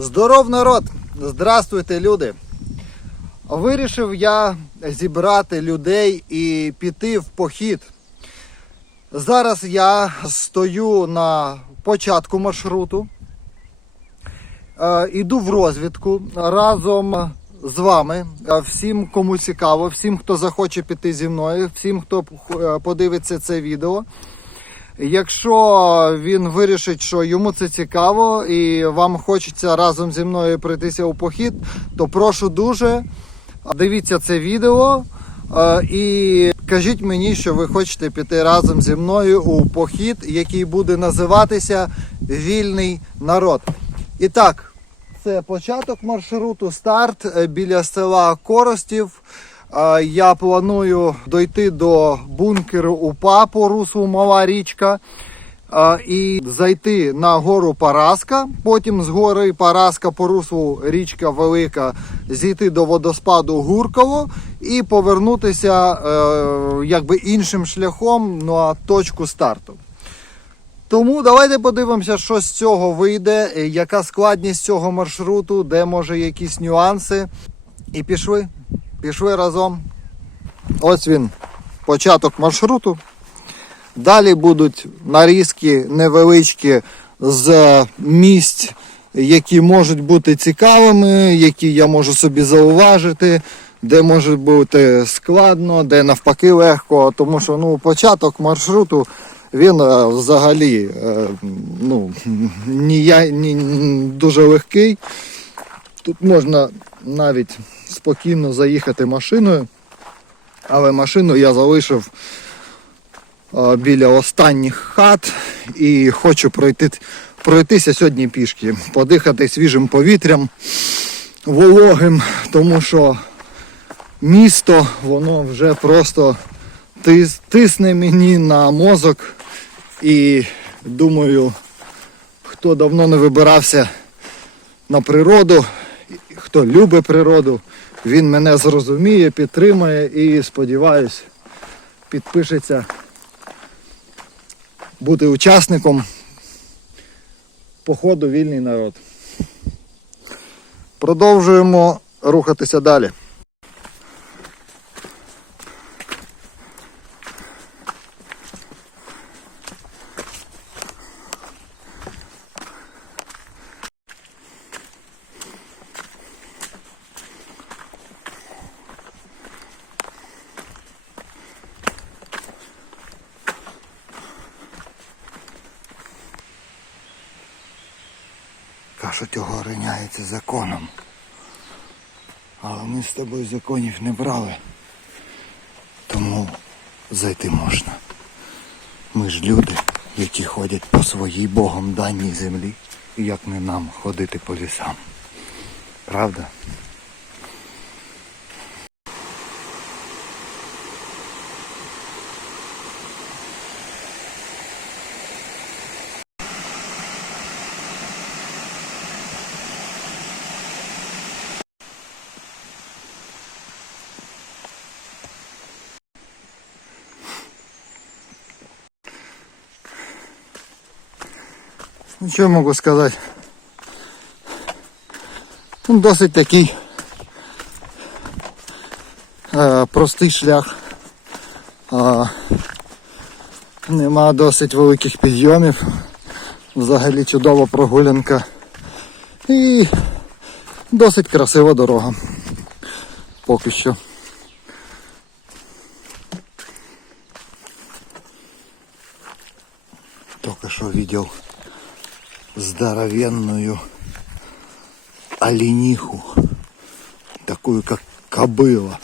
Здоров народ! Здравствуйте, люди! Вирішив я зібрати людей і піти в похід. Зараз я стою на початку маршруту. Е, Іду в розвідку разом з вами. Е, Всім, кому цікаво, всім, хто захоче піти зі мною, всім, хто е, подивиться це відео. Якщо він вирішить, що йому це цікаво і вам хочеться разом зі мною пройтися у похід, то прошу дуже дивіться це відео е, і кажіть мені, що ви хочете піти разом зі мною у похід, який буде називатися Вільний народ. І так, це початок маршруту, старт е, біля села Коростів. Я планую дойти до бункеру УПА по руслу Мала річка і зайти на гору Параска. Потім з гори Параска по руслу річка Велика зійти до водоспаду Гурково і повернутися е, якби іншим шляхом на точку старту. Тому давайте подивимося, що з цього вийде, яка складність цього маршруту, де може якісь нюанси. І пішли. Пішли разом. Ось він, початок маршруту. Далі будуть нарізки невеличкі з місць, які можуть бути цікавими, які я можу собі зауважити, де може бути складно, де навпаки легко. Тому що ну, початок маршруту він е, взагалі е, ну, ні, ні, дуже легкий. Тут можна навіть спокійно заїхати машиною, але машину я залишив біля останніх хат і хочу пройти, пройтися сьогодні пішки, подихати свіжим повітрям, вологим, тому що місто воно вже просто тис- тисне мені на мозок і думаю, хто давно не вибирався на природу, хто любить природу, він мене зрозуміє, підтримає і сподіваюсь, підпишеться бути учасником походу вільний народ. Продовжуємо рухатися далі. Кажуть, охороняється законом. Але ми з тобою законів не брали. Тому зайти можна. Ми ж люди, які ходять по своїй Богом даній землі, як не нам ходити по лісам. Правда? Що можу сказати? Ну, досить такий е, простий шлях. Е, нема досить великих підйомів. Взагалі чудова прогулянка. І досить красива дорога. Поки що. Только что видел здоровенную олениху, такую как кобыла.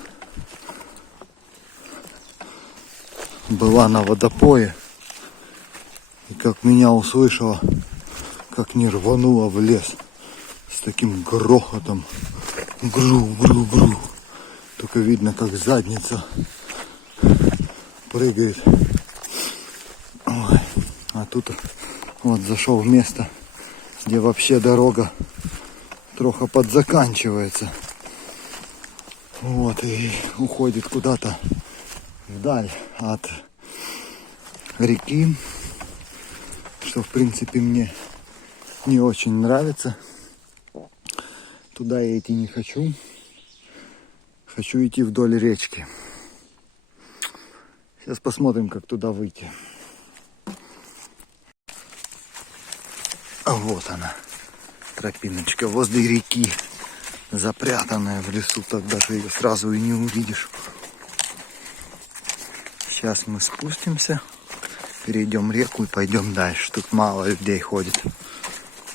Была на водопое, и как меня услышала, как не рванула в лес с таким грохотом. Гру, гру, гру. Только видно, как задница прыгает. Ой, а тут вот зашел в место, где вообще дорога трохи подзаканчивается. Вот, и уходит куда-то вдаль от реки, что в принципе мне не очень нравится. Туда я идти не хочу. Хочу идти вдоль речки. Сейчас посмотрим, как туда выйти. А вот она, тропиночка возле реки, запрятанная в лесу, так даже ее сразу и не увидишь. Сейчас мы спустимся, перейдем реку и пойдем дальше. Тут мало людей ходит.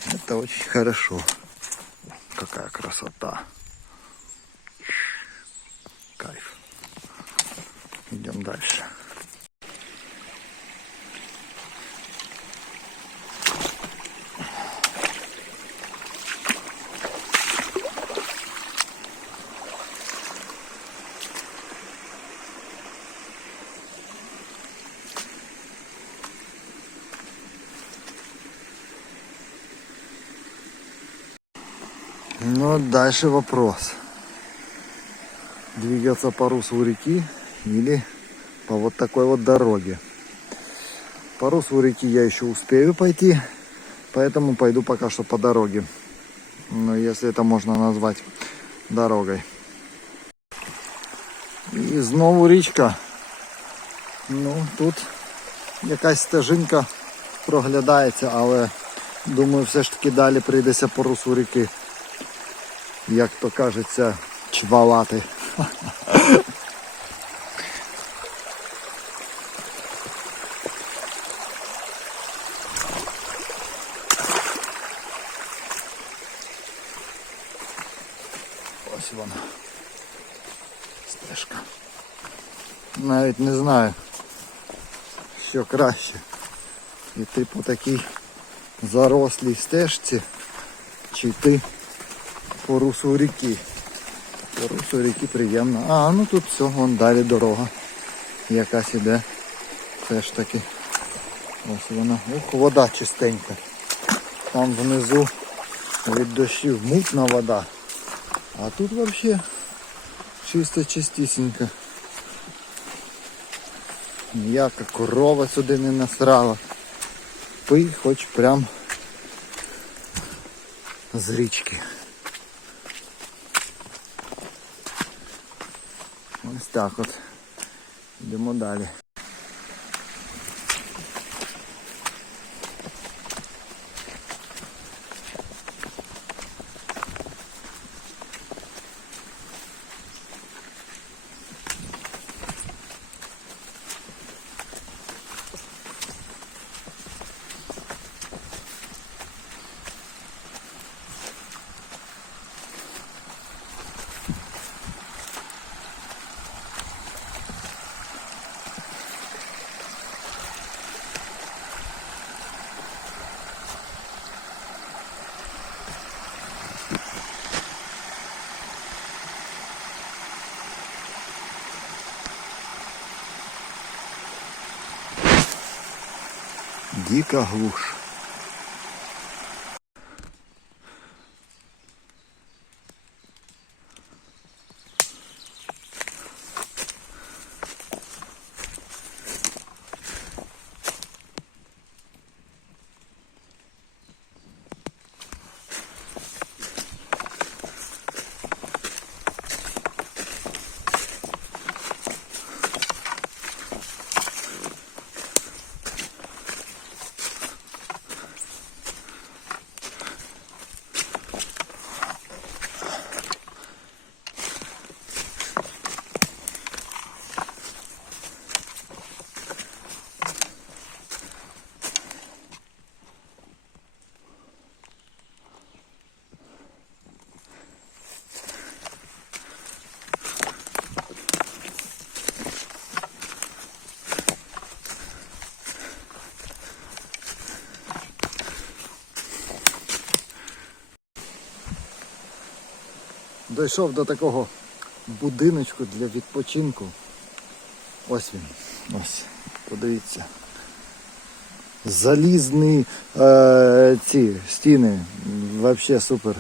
Это очень хорошо. Какая красота. Кайф. Идем дальше. Ну, дальше вопрос. Двигаться по руслу реки или по вот такой вот дороге. По руслу реки я еще успею пойти, поэтому пойду пока что по дороге. Ну, если это можно назвать дорогой. І знову річка. Ну, тут якась стежинка проглядається, але думаю, все ж таки далі прийдеться по руслу ріки Як то кажеться, чвалати. Ось вона. Стежка. Навіть не знаю, що краще. Іти по такій зарослій стежці, чи йти по русу ріки. По русу ріки приємно. А, ну тут все, вон далі дорога. Якась іде. Все ж таки. Ось вона. Ух, вода чистенька. Там внизу від дощів мутна вода. А тут взагалі чисто чистісінько. Ніяка корова сюди не насрала. Пий хоч прям з річки. Ось так от. Йдемо далі. Дика глушь. Дійшов до такого будиночку для відпочинку. Ось він. Ось. Подивіться. Залізні е, ці стіни. Взагалі супер.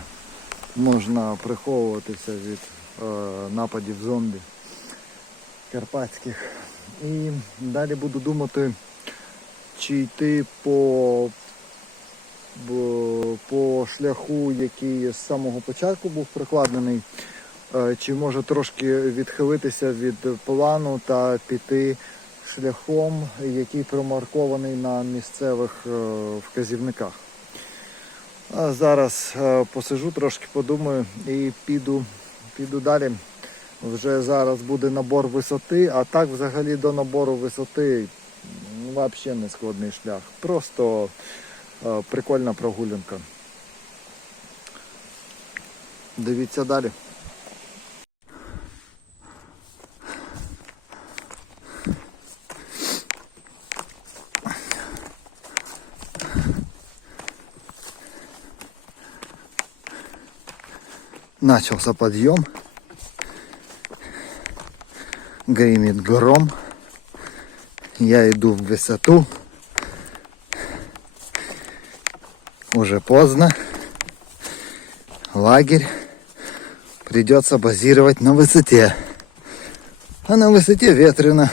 Можна приховуватися від е, нападів зомбі карпатських. І далі буду думати, чи йти по, по шляху, який з самого початку був прокладений, е, чи може трошки відхилитися від плану та піти шляхом, який промаркований на місцевих е, вказівниках. А зараз е, посижу, трошки подумаю і піду, піду далі. Вже зараз буде набор висоти, а так взагалі до набору висоти взагалі не складний шлях. Просто прикольна прогулянка. Дивіться далі. Начался подъем. Гремит гром. Я иду в высоту. Уже поздно. Лагерь придется базировать на высоте. А на высоте ветрено.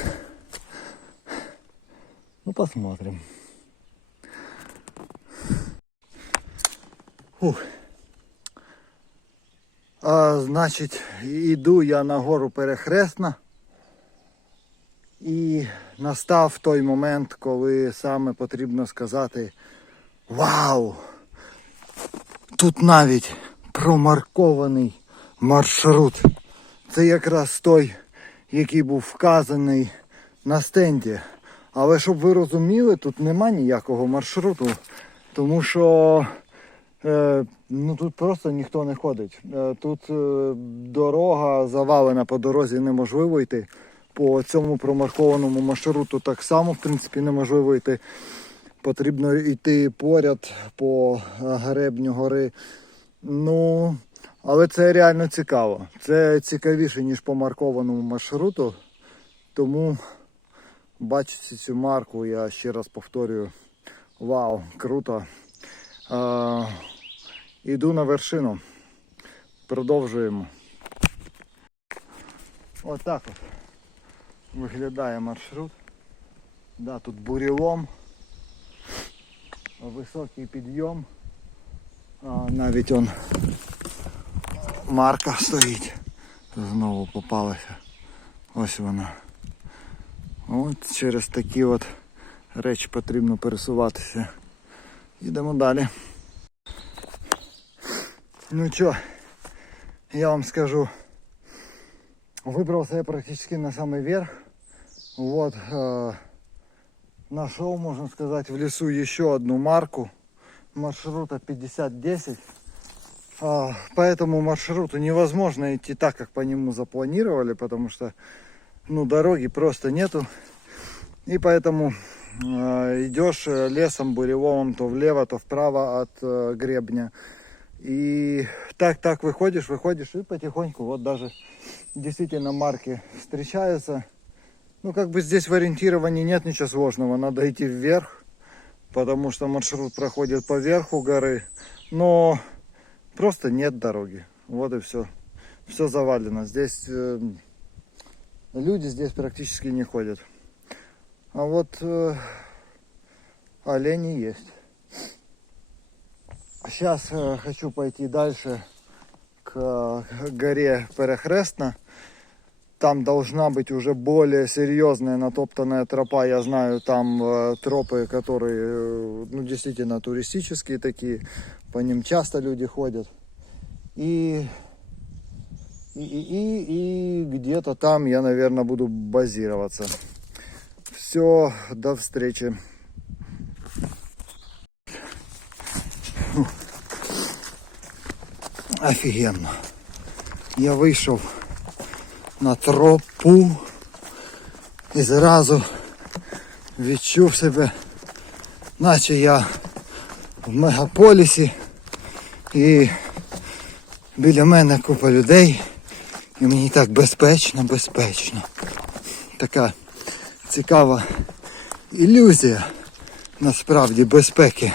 Ну, посмотрим. Фух. А, значить, іду я на гору перехресна. І настав той момент, коли саме потрібно сказати Вау! Тут навіть промаркований маршрут. Це якраз той, який був вказаний на стенді. Але щоб ви розуміли, тут нема ніякого маршруту, тому що Е, ну тут просто ніхто не ходить. Е, тут е, дорога завалена по дорозі, неможливо йти. По цьому промаркованому маршруту так само, в принципі, неможливо йти. Потрібно йти поряд по е, гребню гори. Ну, але це реально цікаво. Це цікавіше, ніж по маркованому маршруту. Тому бачите цю марку, я ще раз повторюю. Вау, круто. А, Іду на вершину. Продовжуємо. Отак от виглядає маршрут. Да, тут бурілом, високий підйом. А, навіть он марка стоїть. Знову попалася. Ось вона. От через такі от речі потрібно пересуватися. Йдемо далі. Ну что, я вам скажу, выбрался я практически на самый верх. Вот, э, нашел, можно сказать, в лесу еще одну марку маршрута 5010. А, по этому маршруту невозможно идти так, как по нему запланировали, потому что ну, дороги просто нету. И поэтому э, идешь э, лесом буревом то влево, то вправо от э, гребня. И так, так выходишь, выходишь и потихоньку, вот даже действительно марки встречаются. Ну, как бы здесь в ориентировании нет ничего сложного, надо идти вверх, потому что маршрут проходит по верху горы, но просто нет дороги. Вот и все. Все завалено. Здесь э, люди здесь практически не ходят. А вот э, олени есть. Сейчас э, хочу пойти дальше к э, горе Перехрестна. Там должна быть уже более серьезная натоптанная тропа. Я знаю, там э, тропы, которые э, ну, действительно туристические такие. По ним часто люди ходят. И, и, и, и, и где-то там я, наверное, буду базироваться. Все, до встречи. Офігенно. Я вийшов на тропу і зразу відчув себе, наче я в мегаполісі і біля мене купа людей. І мені так безпечно, безпечно. Така цікава ілюзія насправді безпеки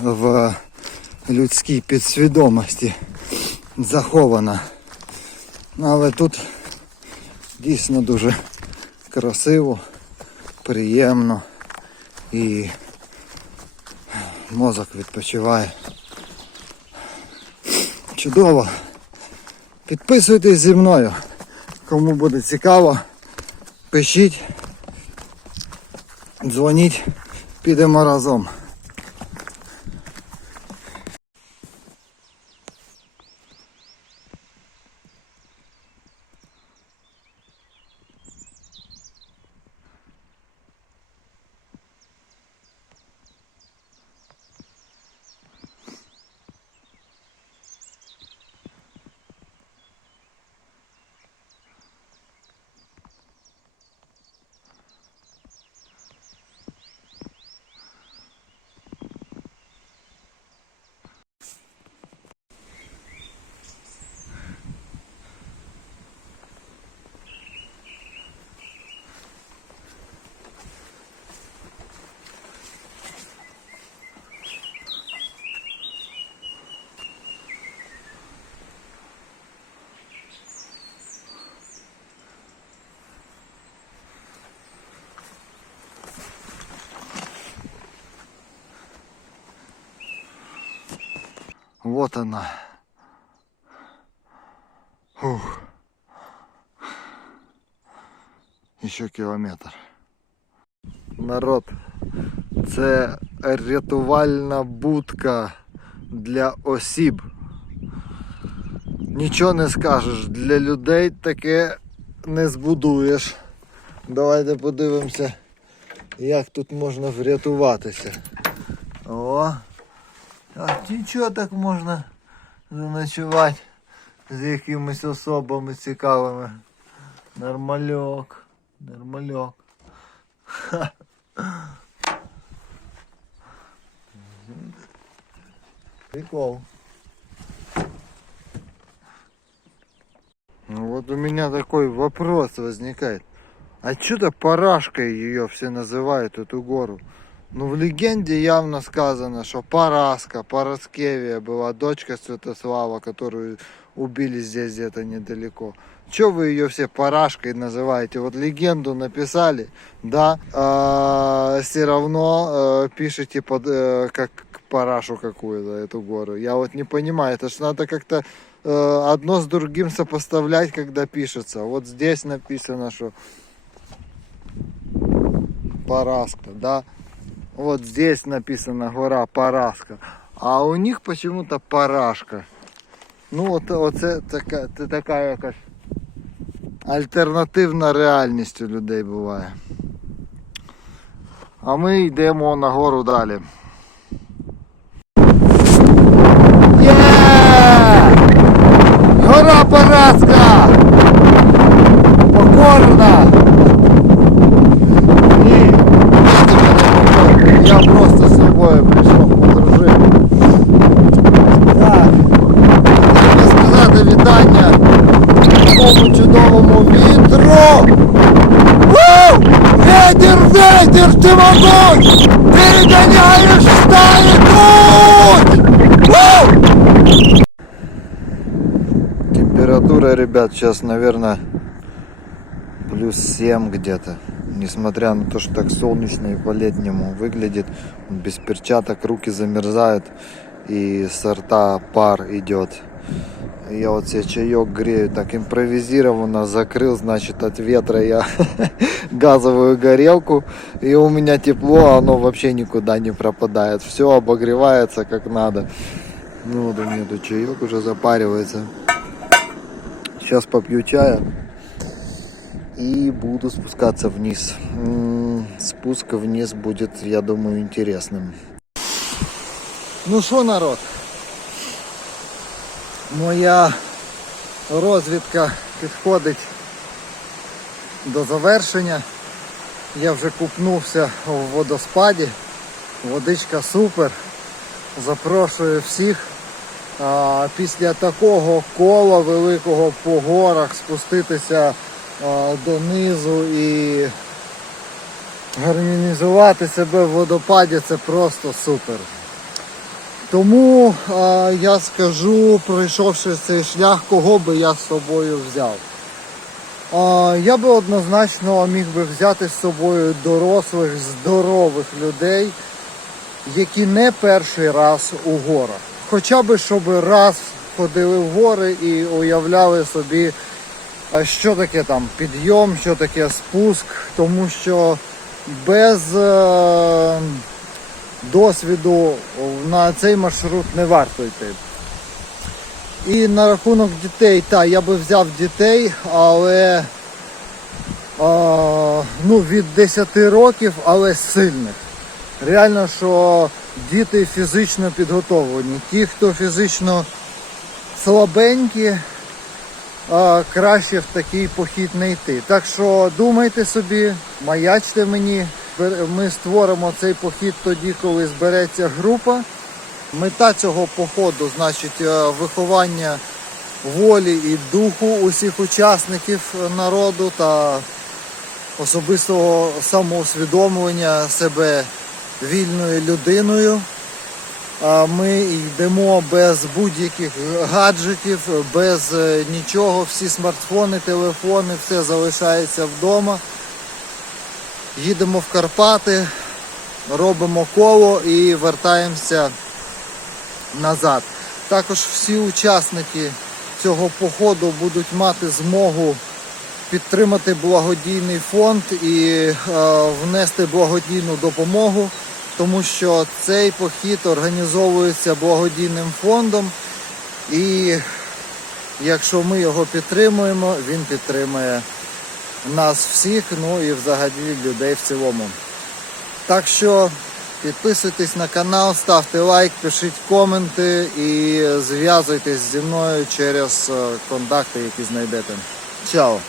в людській підсвідомості захована. Ну, Але тут дійсно дуже красиво, приємно і Мозок відпочиває. Чудово. Підписуйтесь зі мною. Кому буде цікаво, пишіть, дзвоніть, підемо разом. Вот она. Фух. Еще кілометр. Народ, це рятувальна будка для осіб. Нічого не скажеш, для людей таке не збудуєш. Давайте подивимося, як тут можна врятуватися. О! А нічого так можна заночувати з якимись особами цікавими. Нормальок, нормальок. Ха. Прикол. Ну вот у меня такой вопрос возникает. А что-то парашкой ее все называют, эту гору? Ну, в легенде явно сказано, что Параска, Параскевия была дочка Святослава, которую убили здесь где-то недалеко. Че вы ее все Парашкой называете? Вот легенду написали, да, а, все равно э, пишете под, э, как парашу какую-то, эту гору. Я вот не понимаю, это ж надо как-то э, одно с другим сопоставлять, когда пишется. Вот здесь написано, что Параска, да. Вот здесь написано гора Параска. А у них почему-то Парашка. Ну от оце така, це така якась альтернативна реальність у людей буває. А ми йдемо на гору далі. Є! Гора Параска! Температура, ребят, сейчас, наверное, плюс 7 где-то. Несмотря на то, что так солнечно и по-летнему выглядит, без перчаток руки замерзают и с рта пар идет. Я вот себе чаек грею, так импровизированно закрыл, значит, от ветра я газовую горелку. И у меня тепло, а оно вообще никуда не пропадает. Все обогревается как надо. Ну вот у меня тут чаек уже запаривается. Сейчас попью чая и буду спускаться вниз. Спуск вниз будет, я думаю, интересным. Ну що, народ? Моя розвідка підходить до завершення. Я вже купнувся в водоспаді. Водичка супер. Запрошую всіх після такого кола великого по горах спуститися донизу і гармонізувати себе в водопаді це просто супер. Тому а, я скажу, пройшовши цей шлях, кого би я з собою взяв. А, я би однозначно міг би взяти з собою дорослих, здорових людей, які не перший раз у горах. Хоча б щоб раз ходили в гори і уявляли собі, що таке там підйом, що таке спуск, тому що без е, досвіду на цей маршрут не варто йти. І на рахунок дітей, так, я би взяв дітей, але а, ну, від 10 років, але сильних. Реально, що діти фізично підготовлені. Ті, хто фізично слабенькі, краще в такий похід не йти. Так що думайте собі, маячте мені. Ми створимо цей похід тоді, коли збереться група. Мета цього походу, значить, е, виховання волі і духу усіх учасників народу та особистого самоусвідомлення себе вільною людиною. А Ми йдемо без будь-яких гаджетів, без е, нічого. Всі смартфони, телефони, все залишається вдома. Їдемо в Карпати, робимо коло і вертаємося назад. Також всі учасники цього походу будуть мати змогу підтримати благодійний фонд і е, внести благодійну допомогу, тому що цей похід організовується благодійним фондом, і якщо ми його підтримуємо, він підтримує нас всіх, ну і взагалі людей в цілому. Так що підписуйтесь на канал, ставте лайк, пишіть коменти і зв'язуйтесь зі мною через е, контакти, які знайдете. Чао!